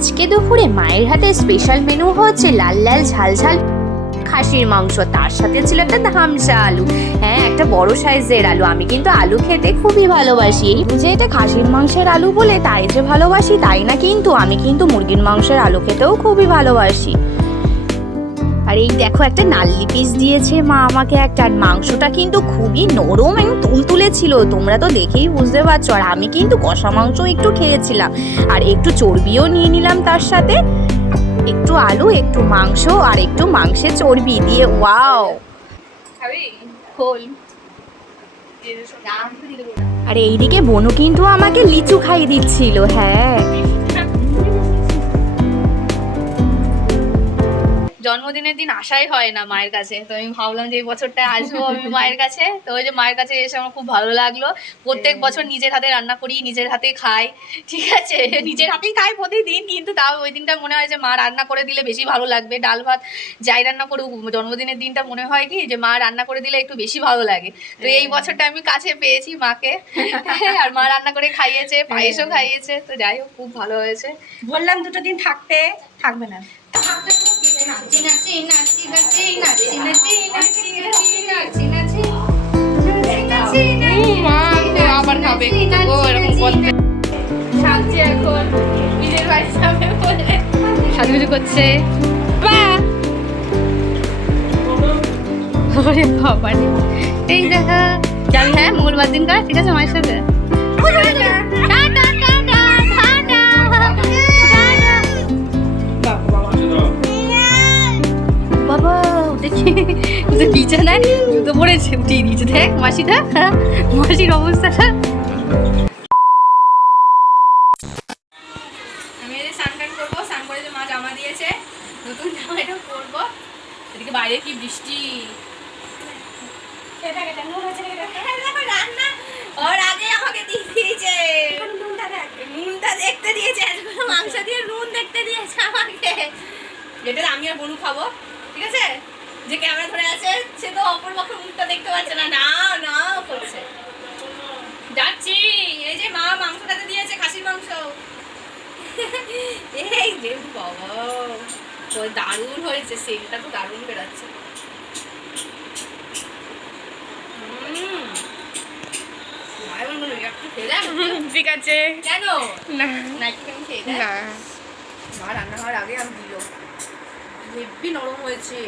আজকে দুপুরে মায়ের হাতে স্পেশাল মেনু হচ্ছে লাল লাল ঝাল ঝাল খাসির মাংস, তার সাথে ছিল একটা ধামসা আলু। হ্যাঁ, একটা বড় সাইজের আলু। আমি কিন্তু আলু খেতে খুবই ভালোবাসি। যে এটা খাসির মাংসের আলু বলে তাই যে ভালোবাসি তাই না, কিন্তু আমি কিন্তু মুরগির মাংসের আলু খেতেও খুবই ভালোবাসি। আর এই দেখো একটা নাল্লি পিস দিয়েছে মা আমাকে একটা, আর মাংসটা কিন্তু খুবই নরম এবং তুলতুলে ছিল, তোমরা তো দেখেই বুঝতে পারছো। আর আমি কিন্তু কষা মাংস একটু খেয়েছিলাম, আর একটু চর্বিও নিয়ে নিলাম তার সাথে। একটু আলু, একটু মাংস, আর একটু মাংসের চর্বি দিয়ে ওয়াও। আর এইদিকে বনু কিন্তু আমাকে লিচু খাইয়ে দিচ্ছিল। হ্যাঁ, জন্মদিনের দিন আসাই হয় না মায়ের কাছে, তো আমি ভাবলাম যে এই বছরটা আসবো আমি মায়ের কাছে। তো ওই যে মায়ের কাছে এসে আমার খুব ভালো লাগলো। প্রত্যেক বছর নিজের হাতে রান্না করি, নিজের হাতে খাই, ঠিক আছে, নিজের হাতেই খাই প্রতিদিন, কিন্তু তাও ওই দিনটা মনে হয় যে মা রান্না করে দিলে বেশি ভালো লাগবে। ডাল ভাত যাই রান্না করুক, জন্মদিনের দিনটা মনে হয় কি যে মা রান্না করে দিলে একটু বেশি ভালো লাগে। তো এই বছরটা আমি কাছে পেয়েছি মাকে, আর মা রান্না করে খাইয়েছে, পায়েসও খাইয়েছে। তো যাই হোক, খুব ভালো হয়েছে। বললাম দুটো দিন থাকতে, থাকবে না। নাচি নাচি নাচি নাচি নাচি নাচি নাচি নাচি নাচি নাচি আবার খাবে ও এরকম করতে সাজছে, এখন নিজের বাড়ি যাবে বলে সাজুগুজু করছে। ওরে বাবা, এই দেখা যাবি? হ্যাঁ, মঙ্গলবার দিন কাজ, ঠিক আছে, মায়ের সাথে। বাবা দেখি বিছানায় জুতো পড়েছে, উঠিয়ে দিয়েছে। দেখ মাসিটা, মাসির অবস্থাটা। আমি এই যে স্নান করবো, স্নান করে যে মা জামা দিয়েছে, নতুন জামাটা পরবো। এদিকে বাইরে কি বৃষ্টি। রান্না ওর আগে আমাকে দিয়ে দিয়েছে, নুনটা দেখতে দিয়েছে, মাংস দিয়ে নুন দেখতে দিয়েছে আমাকে। যেটা আমি আর বনু খাবো, ঠিক আছে। যে ক্যামেরা ধরে আছে সে তো অপর পক্ষে মুখটা দেখতে পাচ্ছে না, না না করছে। যাচ্ছি, এই যে মা মাংসটাতে দিয়েছে খাসির মাংস। এই যে বাবা, তো দারুণ হয়েছে, সেটা তো দারুণ বেরোচ্ছে। ঠিক আছে, কেন না না একটুখানি খেয়ে দেখ। না মা রান্না হওয়ার আগে আমি দিল, হেব্বি নরম হয়েছে,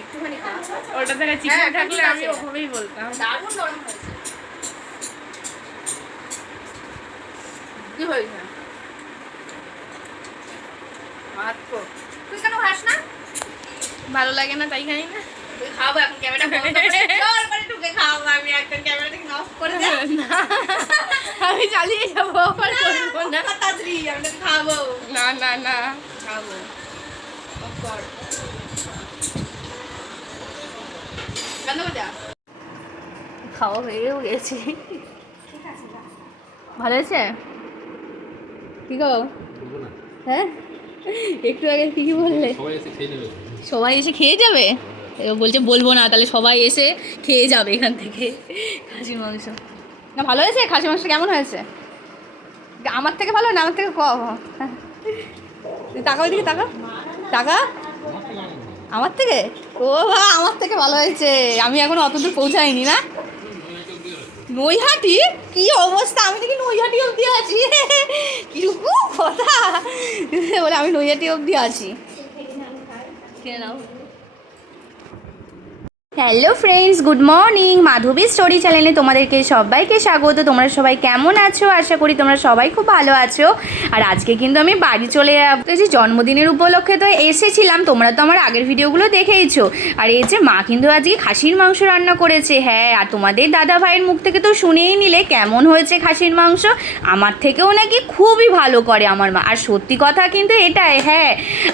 একটুখানি খা। ওটা থেকে চিকেন হ্যাঁ, থাকলে ঠিক আমি আছে। ওভাবেই বলতাম। দারুণ নরম হয়েছে। কি হয়েছে? মাত্র তুই কেন খাস না? ভালো লাগে না তাই খাই না। তুই খাবো এখন, ক্যামেরা বন্ধ করে জোর করে ঢুকে খাবো। আমি একটা ক্যামেরা থেকে অফ করে দে। না, আমি চালিয়ে যাবো, আর করবো না। তাড়াতাড়ি আমি তোকে খাবো, না না না, খাবো। অফ কর, বন্ধ করে যা। খাওয়া হয়েও গেছে। ভালো হয়েছে? কি গো? হ্যাঁ, একটু আগে কি বললে? সবাই এসে খেয়ে যাবে? এবার বলছে বলবো না, তাহলে সবাই এসে খেয়ে যাবে এখান থেকে খাসির মাংস। না ভালো হয়েছে? খাসির মাংস কেমন হয়েছে? আমার থেকে ভালো না আমার থেকে কম? টাকা ওইদিকে টাকা টাকা আমার থেকে, ও বা আমার থেকে ভালো হয়েছে। আমি এখন অতদূর পৌঁছাইনি না। নৈহাটি কি অবস্থা, আমি দেখি নৈহাটি অবধি আছি। কিরকম কথা বলে, আমি নৈহাটি অবধি আছি। কিনে নাও। Hello friends, good morning. Madhabi story চ্যানেলে তোমাদেরকে সবাইকে স্বাগত। তোমরা সবাই কেমন আছো? আশা করি তোমরা সবাই খুব ভালো আছো। আর আজকে কিন্তু আমি বাড়ি চলে যাচ্ছি, জন্মদিনের উপলক্ষে তো এসেছিলাম। তোমরা তো আমার আগের ভিডিওগুলো দেখেইছো। আর এই যে মা কিন্তু আজকে খাসির মাংস রান্না করেছে। হ্যাঁ, আর তোমাদের দাদা ভাইয়ের মুখ থেকে তো শুনেই নিলে কেমন হয়েছে খাসির মাংস। আমার থেকেও নাকি খুবই ভালো করে আমার মা। আর সত্যি কথা কিন্তু এটাই, হ্যাঁ,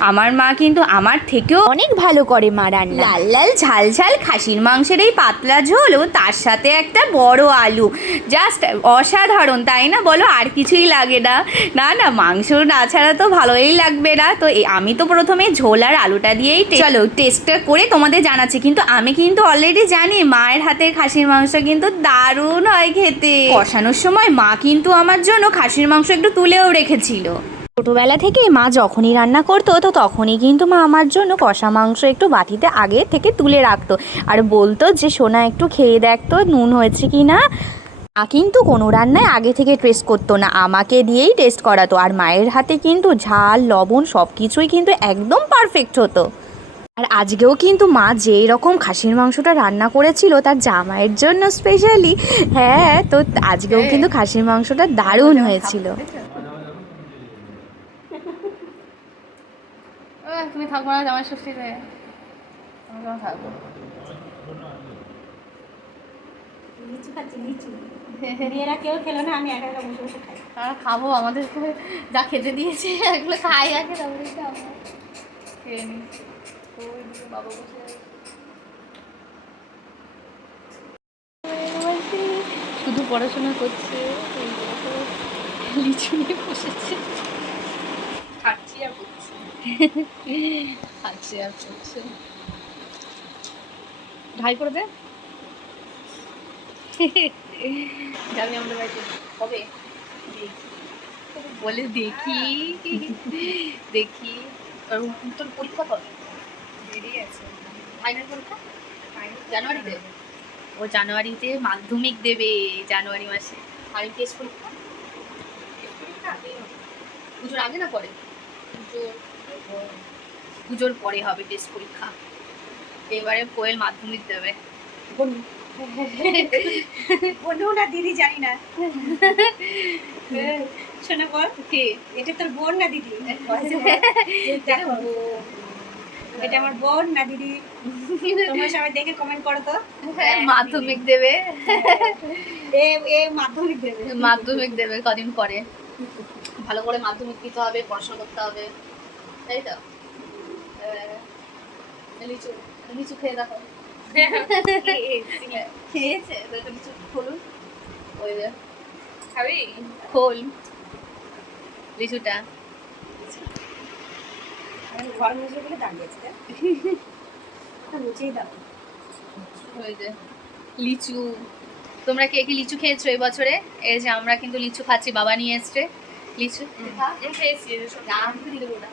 আমার মা কিন্তু আমার থেকেও অনেক ভালো করে মা রান্না। লাল লাল ঝাল ঝাল খাসির মাংসের এই পাতলা ঝোল ও তার সাথে একটা বড় আলু, জাস্ট অসাধারণ, তাই না বলো? আর কিছুই লাগে না। না না, মাংস না ছাড়া তো ভালোই লাগবে না। তো আমি তো প্রথমে ঝোল আর আলুটা দিয়েই চলো টেস্টটা করে তোমাদের জানাচ্ছি। কিন্তু আমি কিন্তু অলরেডি জানি মায়ের হাতে খাসির মাংস কিন্তু দারুণ হয় খেতে। কষানোর সময় মা কিন্তু আমার জন্য খাসির মাংস একটু তুলেও রেখেছিল। ছোটোবেলা থেকে মা যখনই রান্না করতো তো তখনই কিন্তু মা আমার জন্য কষা মাংস একটু বাটিতে আগে থেকে তুলে রাখতো আর বলতো যে সোনা একটু খেয়ে দেখতো নুন হয়েছে কি না। মা কিন্তু কোনো রান্নায় আগে থেকে টেস্ট করতো না, আমাকে দিয়েই টেস্ট করাতো। আর মায়ের হাতে কিন্তু ঝাল লবণ সব কিছুই কিন্তু একদম পারফেক্ট হতো। আর আজকেও কিন্তু মা যেই রকম খাসির মাংসটা রান্না করেছিল তার জামাইয়ের জন্য স্পেশালি, হ্যাঁ, তো আজকেও কিন্তু খাসির মাংসটা দারুণ হয়েছিল। তুমি থাকবো না জামাই ষষ্ঠীতে? আমি কেমন থাকবো? লিচু খাচ্ছি লিচু। মেয়েরা কেউ খেলো না, আমি একা একা বসে বসে খাই। আমরা খাবো, আমাদেরকে যা খেতে দিয়েছে এগুলো খাই আগে, তারপরে আমরা খেয়ে নিই। বাবা বসে শুধু পড়াশোনা করছে, লিচু নিয়ে বসেছে, খাচ্ছি আর পড়ছে, খাচ্ছি আর পড়ছে। ঢাই করে দে। যাবি আমাদের বাড়িতে কবে? বলে দেখি দেখি। আর তোর পরীক্ষা কবে? দেরি আছে। ফাইনাল পরীক্ষা জানুয়ারিতে? ও জানুয়ারিতে মাধ্যমিক দেবে, জানুয়ারি মাসে। আর টেস্ট পরীক্ষা পুজোর আগে না পরে? পুজোর পরে হবে টেস্ট পরীক্ষা। এবারে কোয়েল মাধ্যমিক দেবে। বন্ধু না দিদি জানি না। শোনা বল, কে এটা তোর বোন না দিদি? দেখো, এটা আমার বোন না দিদি? তোমরা সবাই দেখে কমেন্ট করো তো। মাধ্যমিক দেবে, এ এ মাধ্যমিক দেবে। মাধ্যমিক দেবে কদিন পরে। ভালো করে মাধ্যমিক দিতে হবে, পড়াশোনা করতে হবে, তাই তো? লিচু লিচু খেয়ে দেখো। খেয়েছে তো, একটা লিচু খোলুন। ওই যে খাবি, খোল লিচুটা। আমি ঘর মুছে বলে দাঁড়িয়েছে, মুছেই দাও। ওই যে লিচু, তোমরা কে কি লিচু খেয়েছো এই বছরে? এই যে আমরা কিন্তু লিচু খাচ্ছি, বাবা নিয়ে এসছে লিচু। খেয়েছি দাম তো দিলে ওটা।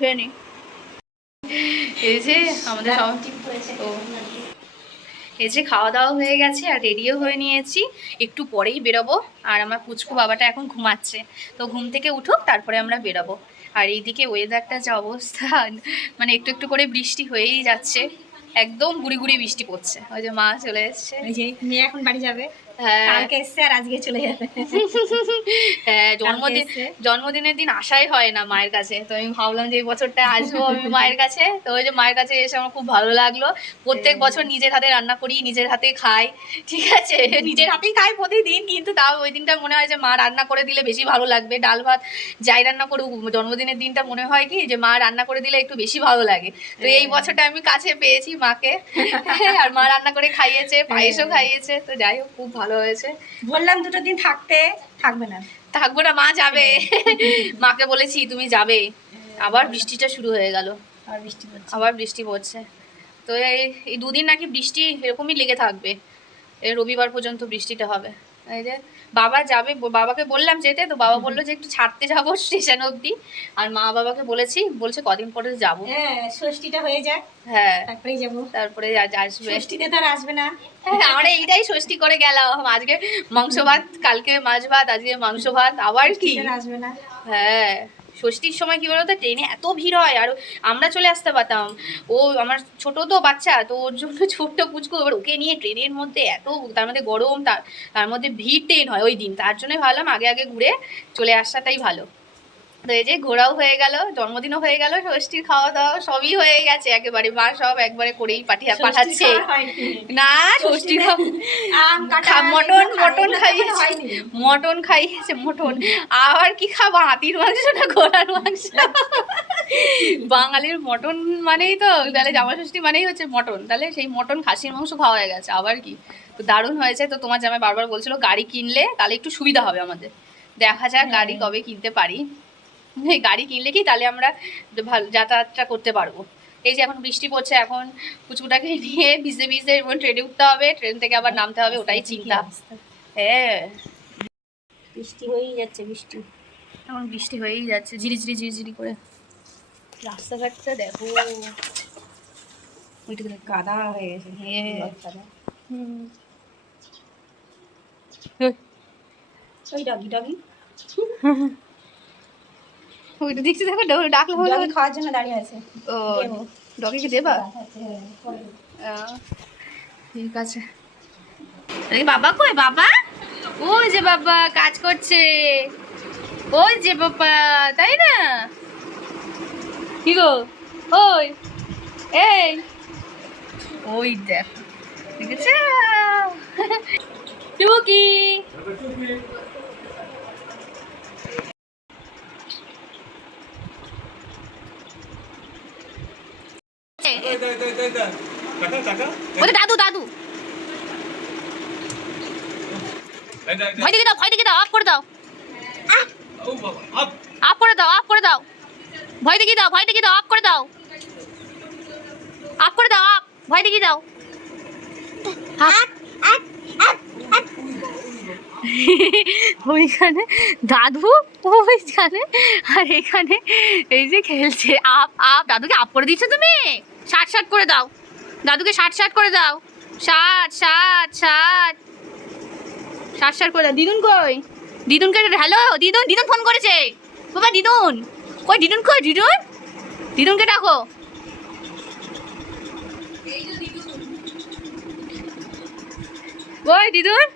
খেয়ে নি। এই যে আমাদের সব ও এই যে খাওয়া দাওয়া হয়ে গেছে আর রেডিও হয়ে নিয়েছি, একটু পরেই বেরোবো। আর আমার পুচকু বাবাটা এখন ঘুমাচ্ছে, তো ঘুম থেকে উঠুক তারপরে আমরা বেরোবো। আর এইদিকে ওয়েদারটা যা অবস্থা, মানে একটু একটু করে বৃষ্টি হয়েই যাচ্ছে, একদম গুড়ি গুড়ি বৃষ্টি পড়ছে। ওই যে মা চলে এসছে। ওই যে মেয়ে এখন বাড়ি যাবে, হ্যাঁ কালকে এসছে আর আজকে চলে যাবে। হ্যাঁ, জন্মদিনের দিন আসাই হয় না মায়ের কাছে, তো আমি ভাবলাম যে এই বছরটা আসবো আমি মায়ের কাছে। তো ওই যে মায়ের কাছে এসে আমার খুব ভালো লাগলো। প্রত্যেক বছর নিজের হাতে রান্না করি, নিজের হাতে খাই, ঠিক আছে, নিজের হাতেই খাই প্রতিদিন, কিন্তু তাও ওই দিনটা মনে হয় যে মা রান্না করে দিলে বেশি ভালো লাগবে। ডাল ভাত যাই রান্না করুক, জন্মদিনের দিনটা মনে হয় কি যে মা রান্না করে দিলে একটু বেশি ভালো লাগে। তো এই বছরটা আমি কাছে পেয়েছি মাকে, আর মা রান্না করে খাইয়েছে, পায়েসও খাইয়েছে, তো যাই হোক খুব ভালো হয়েছে। বললাম দুটো দিন থাকবে না, থাকবো না, মা যাবে। মাকে বলেছি তুমি যাবে। আবার বৃষ্টিটা শুরু হয়ে গেল, আর বৃষ্টি পড়ছে। আবার বৃষ্টি পড়ছে। তো এই দুদিন নাকি বৃষ্টি এরকমই লেগে থাকবে, এই রবিবার পর্যন্ত বৃষ্টিটা হবে। এই যে বাবা যাবে, বাবাকে বললাম যেতে, তো বাবা বললো যে একটু ছাড়তে যাবো স্টেশন অবধি। আর মা বাবাকে বলছে কদিন পরে যাবো। হ্যাঁ, ষষ্ঠীটা হয়ে যাক, হ্যাঁ তারপরেই যাবো। তারপরে আসবে। ষষ্ঠীতে তো আর আসবে না। হ্যাঁ, আমরা এইটাই ষষ্ঠী করে গেলাম, আজকে মাংস ভাত, কালকে মাছ ভাত, আজকে মাংস ভাত, আবার কি আসবে না। হ্যাঁ, ষষ্ঠীর সময় কি বলতো ট্রেনে এত ভিড় হয়, আর আমরা চলে আসতে পারতাম। ও আমার ছোট তো বাচ্চা, তো ওর জন্য ছোট্ট পুচকু, এবার ওকে নিয়ে ট্রেনের মধ্যে এত, তার মধ্যে গরম, তার মধ্যে ভিড় ট্রেন হয় ওই দিন, তার জন্যই ভাবলাম আগে আগে ঘুরে চলে আসাটাই ভালো। তো এই যে ঘোরাও হয়ে গেল, জন্মদিনও হয়ে গেল, ষষ্ঠীর খাওয়া দাওয়া সবই হয়ে গেছে একেবারে, মা সব একবারে করেই পাঠাচ্ছে। না ষষ্ঠী মটন খাইয়েছে, মটন আবার কি খাবো, হাতির মাংস না ঘোড়ার মাংস? বাঙালির মটন মানেই তো, তাহলে জামা ষষ্ঠী মানেই হচ্ছে মটন, তাহলে সেই মটন খাসির মাংস খাওয়া হয়ে গেছে আবার কি। তো দারুণ হয়েছে। তো তোমার জামাই বারবার বলছিল গাড়ি কিনলে তাহলে একটু সুবিধা হবে আমাদের, দেখা যাক গাড়ি কবে কিনতে পারি। এই গাড়ি কিনলে কি তাহলে আমরা ভালো যাতায়াতটা করতে পারবো। এই যে এখন বৃষ্টি পড়ছে, এখন কুচকুটাকে নিয়ে ভিজে ভিজে এবং ট্রেনে উঠতে হবে, ট্রেন থেকে আবার নামতে হবে, ওটাই চিন্তা। হ্যাঁ বৃষ্টি হয়েই যাচ্ছে, বৃষ্টি এখন বৃষ্টি হয়েই যাচ্ছে ঝিরিঝিরি ঝিরিঝিরি করে। রাস্তাঘাটটা দেখো, ওইটা দেখো কাদা হয়ে গেছে। হ্যাঁ কাদা। হুম। ওই ডগি ডগি ওইটা দেখছি দেখো, ডাকলে হবে ডগি খাওয়ার জন্য দাঁড়িয়ে আছে। ও দেবো। ডগিকে দেবা? হ্যাঁ, ঠিক আছে। এই বাবা কই বাবা? ওই যে বাবা কাজ করছে, ওই যে বাবা, তাই না? কি গো ওই, এই ওই দেখ, ঠিক আছে টুকি। ওই দাদু দাদু, ভয় দেখে দাও, ভয় দেখে দাও, অফ করে দাও, অফ করে দাও, অফ করে দাও, ভয় দেখে দাও, ভয় দেখে দাও, অফ করে দাও, অফ করে দাও, অফ, ভয় দেখে দাও। ওইখানে দাদু, ওইখানে, আর এখানে এই যে খেলছে। আপ আপ, দাদুকে আপ করে দিচ্ছ তুমি? ষাট ষাট করে দাও, দাদুকে ষাট ষাট করে দাও, ষাট ষাট ষাট ষাট ষাট করে দাও। দিদুন কই? দিদুনকে হ্যালো, দিদুন, দিদুন ফোন করেছে বাবা, দিদুন কই? দিদুন কই? দিদুন, দিদুনকে ডাকো। ওই দিদুন,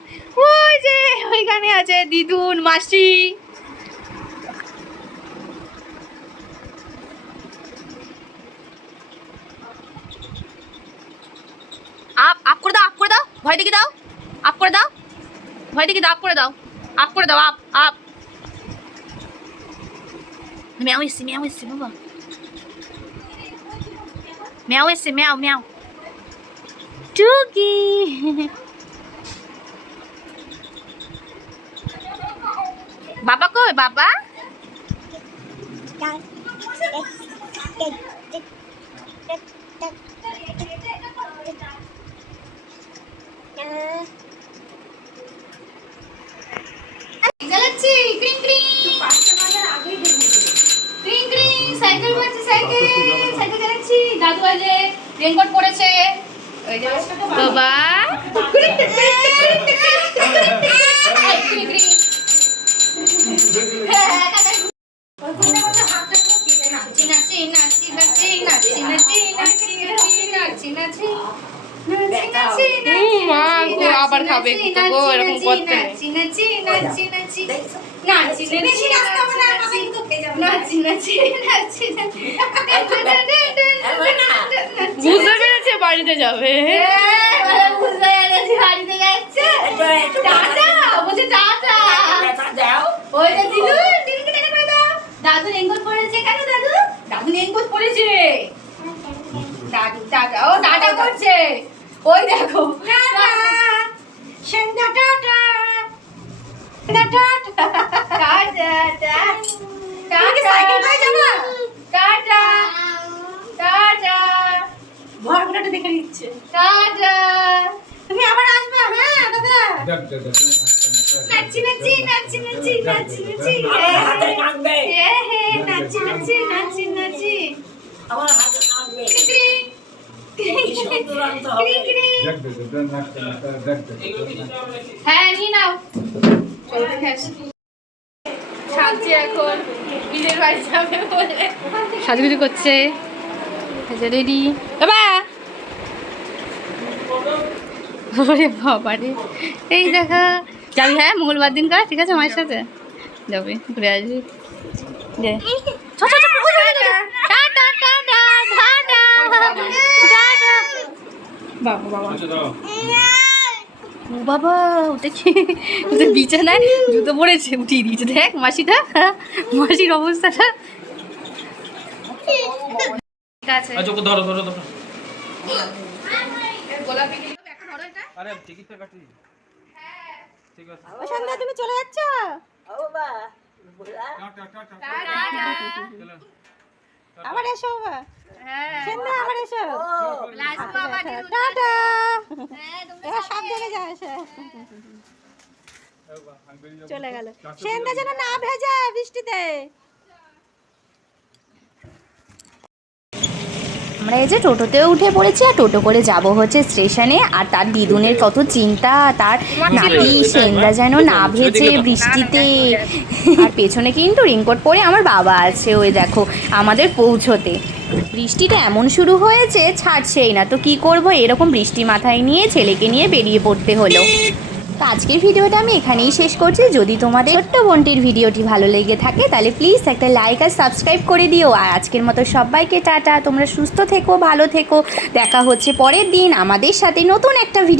ওই যে ওইখানে আছে দিদুন মাসি। আপ আপ করে দাও, আপ করে দাও, ভয় দেখে দাও, আপ করে দাও, ভয় দেখে দাও, আপ করে দাও, আপ করে দাও, আপ আপ। ম্যাও এসছে, ম্যাও এসছে বাবা, ম্যাও এসছে, ম্যাও ম্যাও। টুকি বাবা কই বাবা? চালাচ্ছি ক্রিং ক্রিং, ক্রিং ক্রিং, সাইকেল বাজছে, সাইকেল, সাইকেল চালাচ্ছি। দাদু আজে রেনকোট পরেছে, ওই যে বাবা ক্রিং ক্রিং। নাচি নাচি নাচি নাচি নাচি নাচি নাচি নাচি নাচি, আবার খাবে গো এরকম করতে। নাচি নাচি নাচি নাচি নাচি নাচি নাচি নাচি নাচি, বুঝতে পেরেছে বাড়িতে যাবে, বুঝতে পেরেছি বাড়িতে যাচ্ছে। টাটা বলছে, টাটা। ওই যে দিদুন, দিদুনকে টাটা করে দাও। দাদু রেনকোট পরেছে কেন? দাদু, দাদু রেনকোট পরেছে। দাদু টাটা, ও টাটা করছে, ওই দেখো টাটা, সন্ধ্যা tata, tata tata tata, cycle পাই যাবা, টাটা টাটা, ঘরগুলোটা দেখে নিচ্ছে। টাটা। তুমি আবার আসবে? হ্যাঁ দাদা। নাচি নাচি নাচি নাচি নাচি নাচি, হাতে নাচবে, নাচি নাচি নাচি নাচি, আমার হাতে নাচবে, ক্রিং কি সুন্দর আনতে হবে। হ্যাঁ নিয়ে নাও, সাজছে এখন, বিলের বাড়ি যাবে বলে সাজুগুজু করছে। রেডি বাবা, ওরে বাবা রে, এই দেখা যাবি? হ্যাঁ মঙ্গলবার দিন কাজ, ঠিক আছে মায়ের সাথে যাবে, ঘুরে আসবি। যে বাবা বাবা, ও বাবা, ওটা কি? ওদের বিছানায় জুতো পড়েছে, উঠিয়ে দিয়েছে। দেখ মাসিটা, মাসির অবস্থাটা। ঠিক আছে, ধরো ধরো ধরো, গোলাপি আরে টিকিটটা কাটি, ঠিক আছে। ও সন্ধ্যা, তুমি চলে যাচ্ছ? ও বাবা, বুঝলা? চলো। আবার এসো বাবা। হ্যাঁ সেন্দা আবার এসো। আসবো আবার দিদুন। টাটা। হ্যাঁ তোমরা এবার সাবধানে যাও এসো। চলে গেল। সেন্দা যেন না ভেজে বৃষ্টিতে। আমরা এই যে টোটোতেও উঠে পড়েছি আর টোটো করে যাব হচ্ছে স্টেশনে। আর তার দিদুনের কত চিন্তা, তার নাতি সেন্দা যেন না ভেজে বৃষ্টিতে। আর পেছনে কিন্তু রেনকোট পরে আমার বাবা আছে, ওই দেখো আমাদের পৌঁছতে। বৃষ্টিটা এমন শুরু হয়েছে ছাড়ছেই না, তো কি করব, এরকম বৃষ্টি মাথায় নিয়ে ছেলেকে নিয়ে বেরিয়ে পড়তে হলো। তো আজকের ভিডিওটা আমি এখানেই শেষ করছি। যদি তোমাদের ছোট্ট বোনটির ভিডিওটি ভালো লেগে থাকে তাহলে প্লিজ একটা লাইক আর সাবস্ক্রাইব করে দিও। আর আজকের মতো সবাইকে টাটা, তোমরা সুস্থ থেকো, ভালো থেকো। দেখা হচ্ছে পরের দিন আমাদের সাথে নতুন একটা ভিডিও।